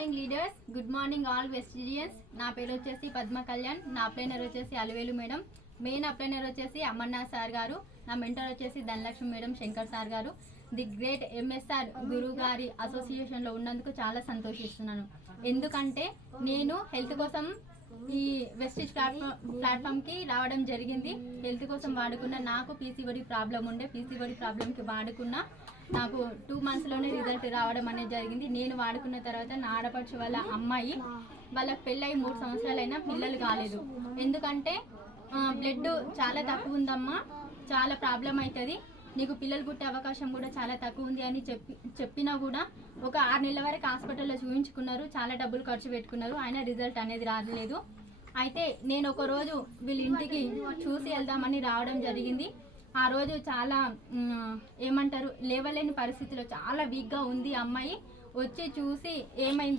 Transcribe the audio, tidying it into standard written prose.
Morning leaders, good morning all Westerians. నా పేరు వచ్చేసి పద్మ కళ్యాణ్. నా అప్లైనర్ వచ్చేసి అలివేలు మేడం. మెయిన్ అప్లైనర్ వచ్చేసి అమర్నాథ్ సార్ గారు. నా మెంటర్ వచ్చేసి ధనలక్ష్మి మేడం, శంకర్ సార్ గారు. ది గ్రేట్ ఎంఎస్ఆర్ గురువు గారి అసోసియేషన్లో ఉన్నందుకు చాలా సంతోషిస్తున్నాను. ఎందుకంటే నేను హెల్త్ కోసం ఈ వెస్టిజ్ ప్లాట్ఫామ్కి రావడం జరిగింది. హెల్త్ కోసం వాడుకున్న, నాకు పీసీఓడి ప్రాబ్లం ఉండే, పీసీఓడి ప్రాబ్లంకి వాడుకున్న నాకు 2 monthsలోనే రిజల్ట్ రావడం అనేది జరిగింది. నేను వాడుకున్న తర్వాత నా ఆడపడుచు వాళ్ళ అమ్మాయి, వాళ్ళకి పెళ్ళై 3 సంవత్సరాలైనా పిల్లలు కాలేదు. ఎందుకంటే బ్లడ్ చాలా తక్కువ ఉందమ్మా, చాలా ప్రాబ్లం అవుతుంది, నీకు పిల్లలు పుట్టే అవకాశం కూడా చాలా తక్కువ ఉంది అని చెప్పినా కూడా ఒక 6 నెలల వరకు హాస్పిటల్లో చూపించుకున్నారు, చాలా డబ్బులు ఖర్చు పెట్టుకున్నారు, అయినా రిజల్ట్ అనేది రాలేదు. అయితే నేను ఒక రోజు వీళ్ళ ఇంటికి చూసి వెళ్దామని రావడం జరిగింది. ఆ రోజు చాలా ఏమంటారు, లేవలేని పరిస్థితిలో చాలా వీక్గా ఉంది అమ్మాయి. వచ్చి చూసి ఏమైంది